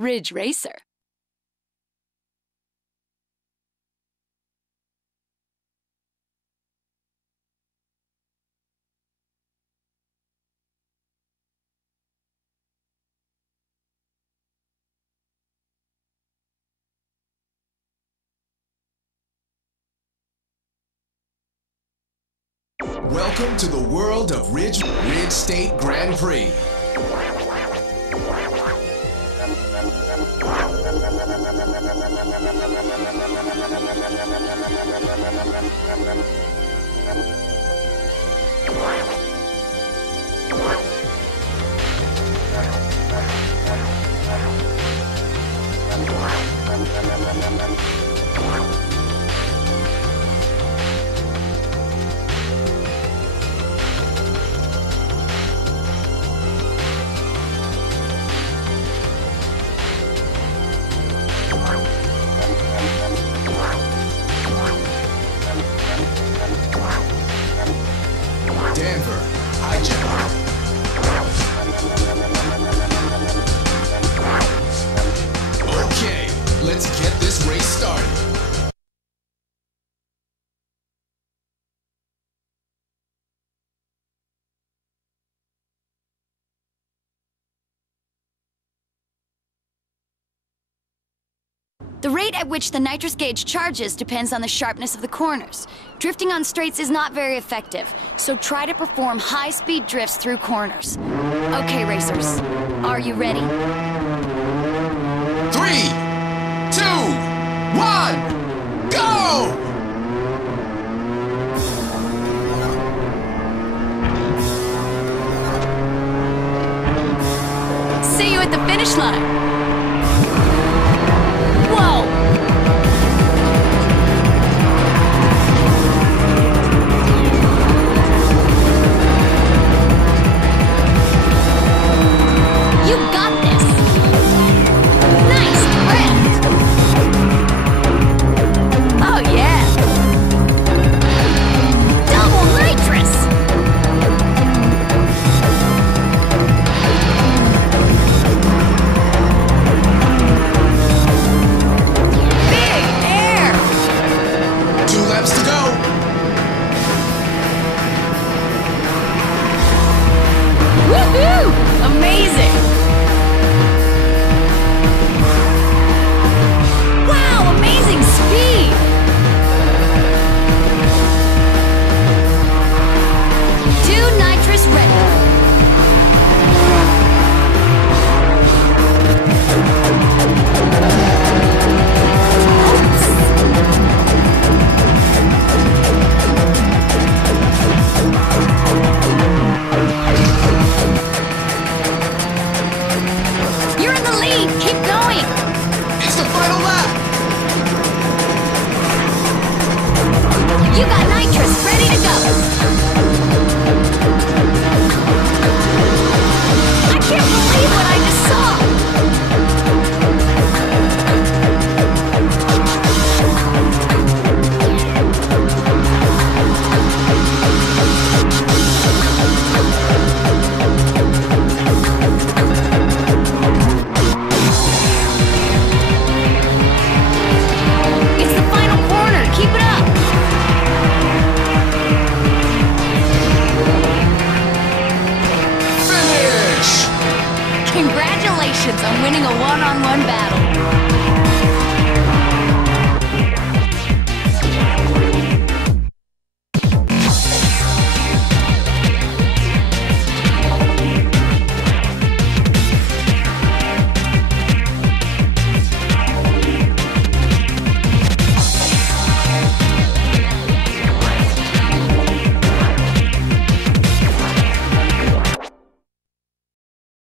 Ridge Racer. Welcome to the world of Ridge State Grand Prix. Denver, Hijack. Okay, let's get this race started. The rate at which the nitrous gauge charges depends on the sharpness of the corners. Drifting on straights is not very effective, so try to perform high-speed drifts through corners. Okay, racers, are you ready? 3, 2, 1, go! See you at the finish line! Whoa! You got this! Nice drift! Oh yeah! Double nitrous! Big air! 2 laps to go. Woohoo! Amazing! Wow, amazing speed! Do nitrous ready. You're in the lead. Keep going. It's the final lap. You got nitrous ready to go. I can't believe what I just saw. It's the final corner. Keep it up. Finish! Congratulations on winning a one-on-one battle.